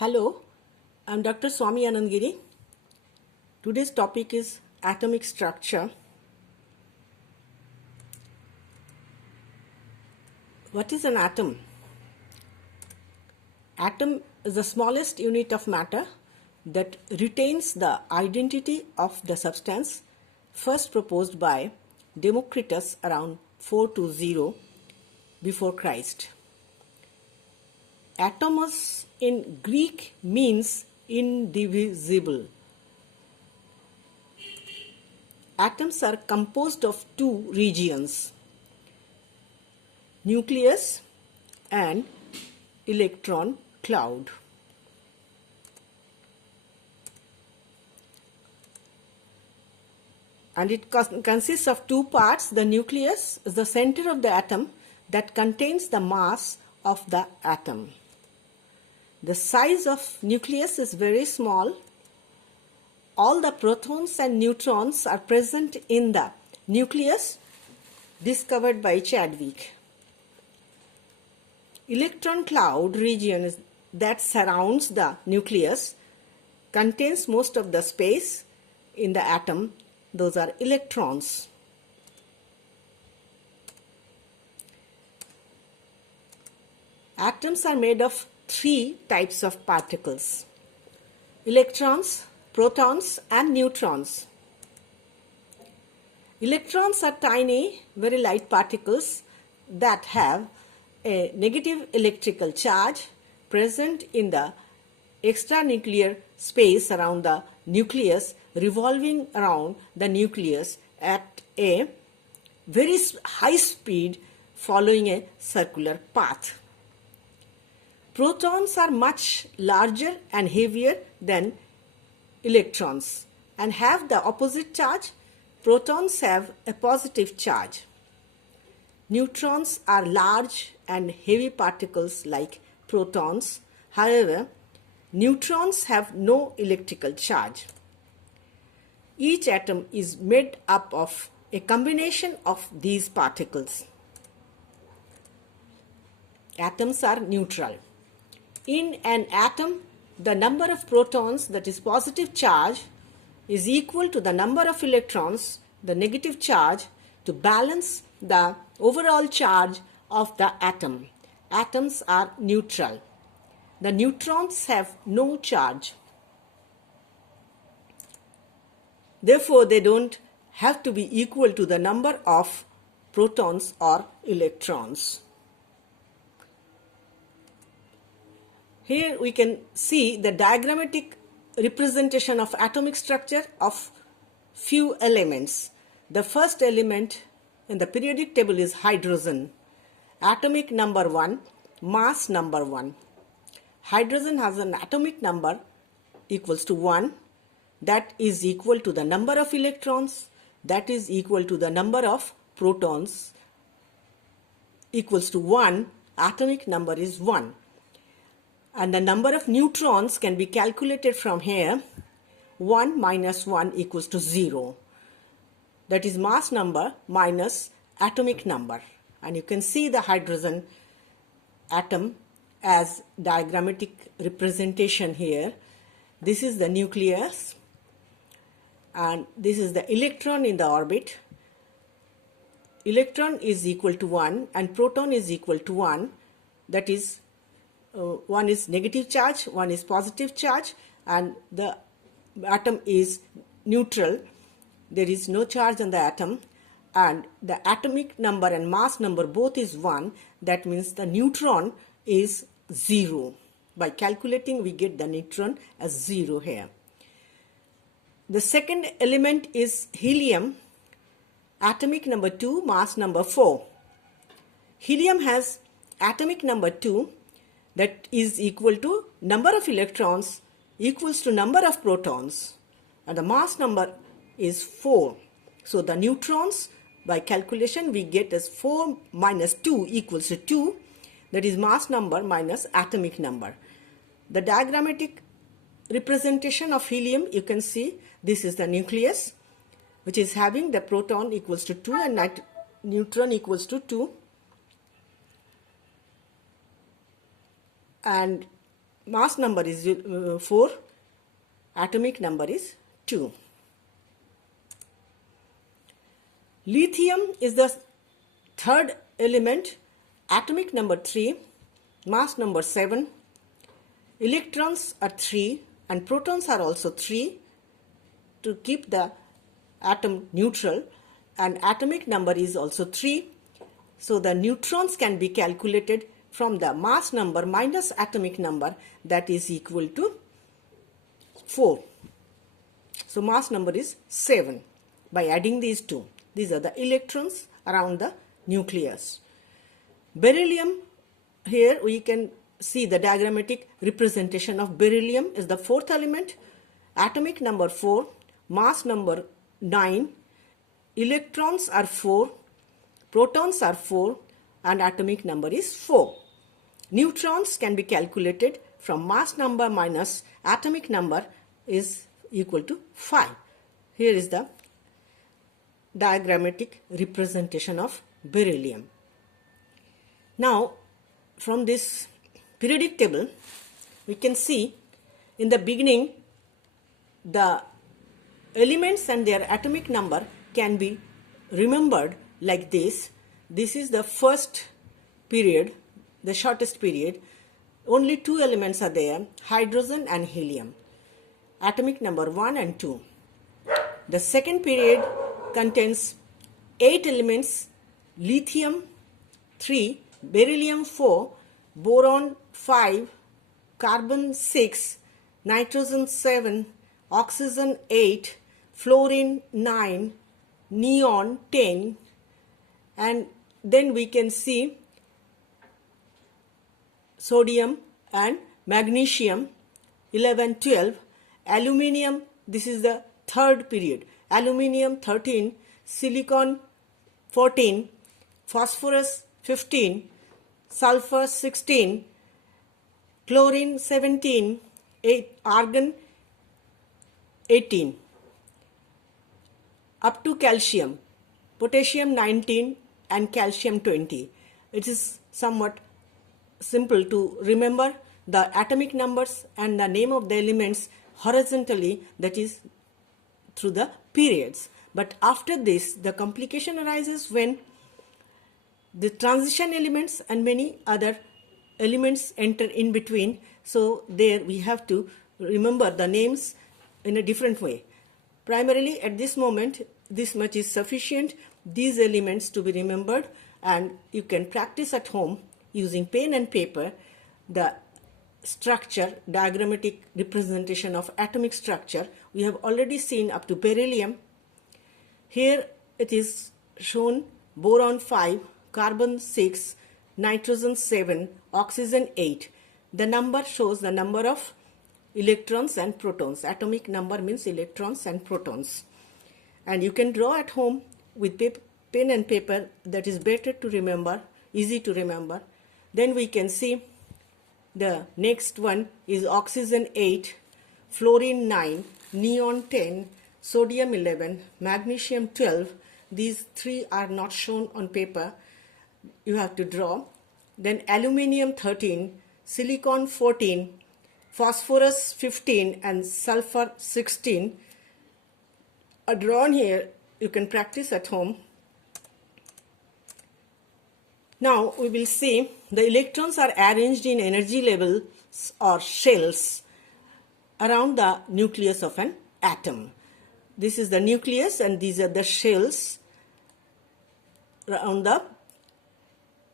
Hello, I'm Dr. Swami Anand Giri. Today's topic is atomic structure. What is an atom? Atom is the smallest unit of matter that retains the identity of the substance first proposed by Democritus around 420 before Christ. Atomos in Greek means indivisible. Atoms are composed of two regions, nucleus and electron cloud. And it consists of two parts. The nucleus is the center of the atom that contains the mass of the atom. The size of nucleus is very small. All the protons and neutrons are present in the nucleus discovered by Chadwick. Electron cloud region that surrounds the nucleus contains most of the space in the atom. Those are electrons. Atoms are made of three types of particles: electrons, protons and neutrons. Electrons are tiny, very light particles that have a negative electrical charge present in the extranuclear space around the nucleus, revolving around the nucleus at a very high speed following a circular path. Protons are much larger and heavier than electrons and have the opposite charge. Protons have a positive charge. Neutrons are large and heavy particles like protons. However, neutrons have no electrical charge. Each atom is made up of a combination of these particles. Atoms are neutral. In an atom, the number of protons, that is positive charge, is equal to the number of electrons, the negative charge, to balance the overall charge of the atom. Atoms are neutral. The neutrons have no charge. Therefore, they don't have to be equal to the number of protons or electrons. Here we can see the diagrammatic representation of atomic structure of few elements. The first element in the periodic table is hydrogen. Atomic number 1, mass number 1. Hydrogen has an atomic number equals to 1. That is equal to the number of electrons. That is equal to the number of protons. Equals to 1. Atomic number is 1. And the number of neutrons can be calculated from here. 1 minus 1 equals to 0. That is mass number minus atomic number. And you can see the hydrogen atom as diagrammatic representation here. This is the nucleus. And this is the electron in the orbit. Electron is equal to 1 and proton is equal to 1. That is, one is negative charge, one is positive charge, and the atom is neutral. There is no charge on the atom, and the atomic number and mass number both is 1. That means the neutron is 0. By calculating, we get the neutron as 0 here. The second element is helium. Atomic number 2, mass number 4. Helium has atomic number 2, that is equal to number of electrons equals to number of protons, and the mass number is 4. So the neutrons, by calculation, we get as 4 minus 2 equals to 2. That is mass number minus atomic number. The diagrammatic representation of helium, you can see this is the nucleus, which is having the proton equals to 2 and neutron equals to 2. And mass number is 4, atomic number is 2. Lithium is the third element, atomic number 3, mass number 7. Electrons are 3 and protons are also 3 to keep the atom neutral, and atomic number is also 3. So the neutrons can be calculated from the mass number minus atomic number, that is equal to 4. So mass number is 7 by adding these two. These are the electrons around the nucleus. Beryllium, here we can see the diagrammatic representation of beryllium is the fourth element, atomic number 4, mass number 9, electrons are 4, protons are 4, and atomic number is 4. Neutrons can be calculated from mass number minus atomic number is equal to 5. Here is the diagrammatic representation of beryllium. Now, from this periodic table, we can see in the beginning the elements and their atomic number can be remembered like this. This is the first period, the shortest period. Only two elements are there, hydrogen and helium. Atomic number 1 and 2. The second period contains 8 elements, lithium 3, beryllium 4, boron 5, carbon 6, nitrogen 7, oxygen 8, fluorine 9, neon 10, and then we can see sodium and magnesium 11, 12, aluminium, this is the third period, aluminium 13, silicon 14, phosphorus 15, sulfur 16, chlorine 17, argon 18, up to calcium, potassium 19 and calcium 20. It is somewhat simple to remember the atomic numbers and the name of the elements horizontally, that is through the periods. But after this, the complication arises when the transition elements and many other elements enter in between. So there we have to remember the names in a different way. Primarily at this moment, this much is sufficient, these elements to be remembered, and you can practice at home using pen and paper the structure, diagrammatic representation of atomic structure. We have already seen up to beryllium. Here it is shown boron 5, carbon 6, nitrogen 7, oxygen 8. The number shows the number of electrons and protons. Atomic number means electrons and protons. And you can draw at home with pen and paper, that is better to remember, easy to remember. Then we can see the next one is oxygen 8, fluorine 9, neon 10, sodium 11, magnesium 12. These three are not shown on paper. You have to draw. Then aluminium 13, silicon 14, phosphorus 15 and sulfur 16 are drawn here. You can practice at home. Now we will see the electrons are arranged in energy levels or shells around the nucleus of an atom. This is the nucleus and these are the shells around the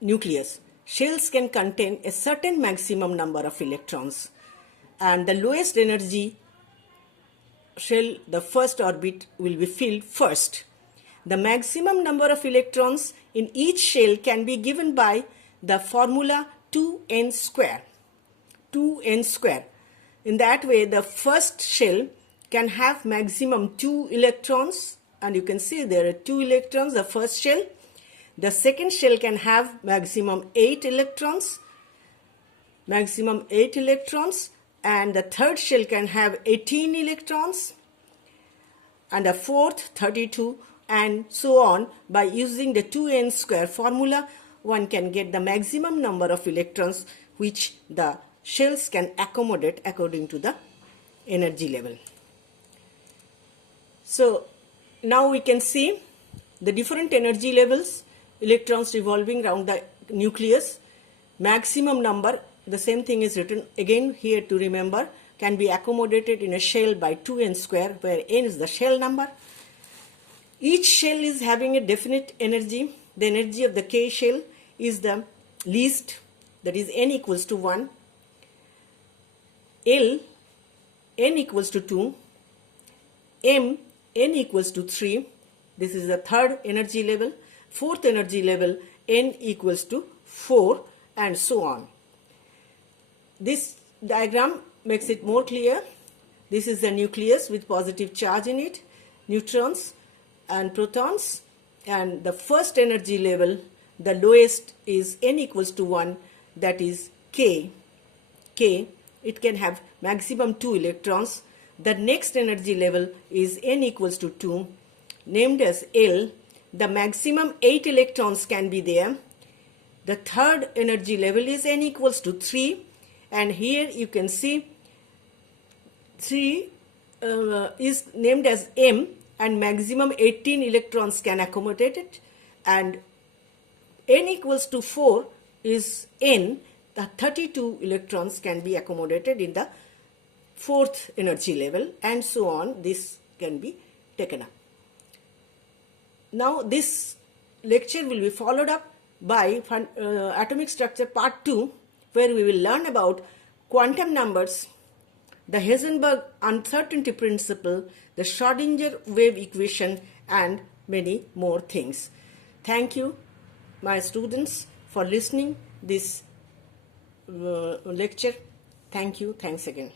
nucleus. Shells can contain a certain maximum number of electrons, and the lowest energy shell, the first orbit, will be filled first. The maximum number of electrons in each shell can be given by the formula 2n square. 2n square. In that way, the first shell can have maximum 2 electrons, and you can see there are 2 electrons, the first shell. The second shell can have maximum 8 electrons, and the third shell can have 18 electrons, and the fourth 32, and so on. By using the 2n square formula, one can get the maximum number of electrons which the shells can accommodate according to the energy level. So now we can see the different energy levels, electrons revolving around the nucleus. Maximum number, the same thing is written again here to remember, can be accommodated in a shell by 2n square, where n is the shell number. Each shell is having a definite energy. The energy of the K shell is the least, that is n equals to 1. L, n equals to 2. M, n equals to 3. This is the third energy level. Fourth energy level, n equals to 4, and so on. This diagram makes it more clear. This is the nucleus with positive charge in it, neutrons and protons, and the first energy level, the lowest, is n equals to 1, that is K. It can have maximum 2 electrons. The next energy level is n equals to 2, named as L. The maximum 8 electrons can be there. The third energy level is n equals to 3, and here you can see 3 is named as M, and maximum 18 electrons can accommodate it, and n equals to 4 is N, the 32 electrons can be accommodated in the fourth energy level, and so on. This can be taken up. Now this lecture will be followed up by atomic structure part 2, where we will learn about quantum numbers, the Heisenberg uncertainty principle, the Schrodinger wave equation, and many more things. Thank you, my students, for listening this lecture. Thank you. Thanks again.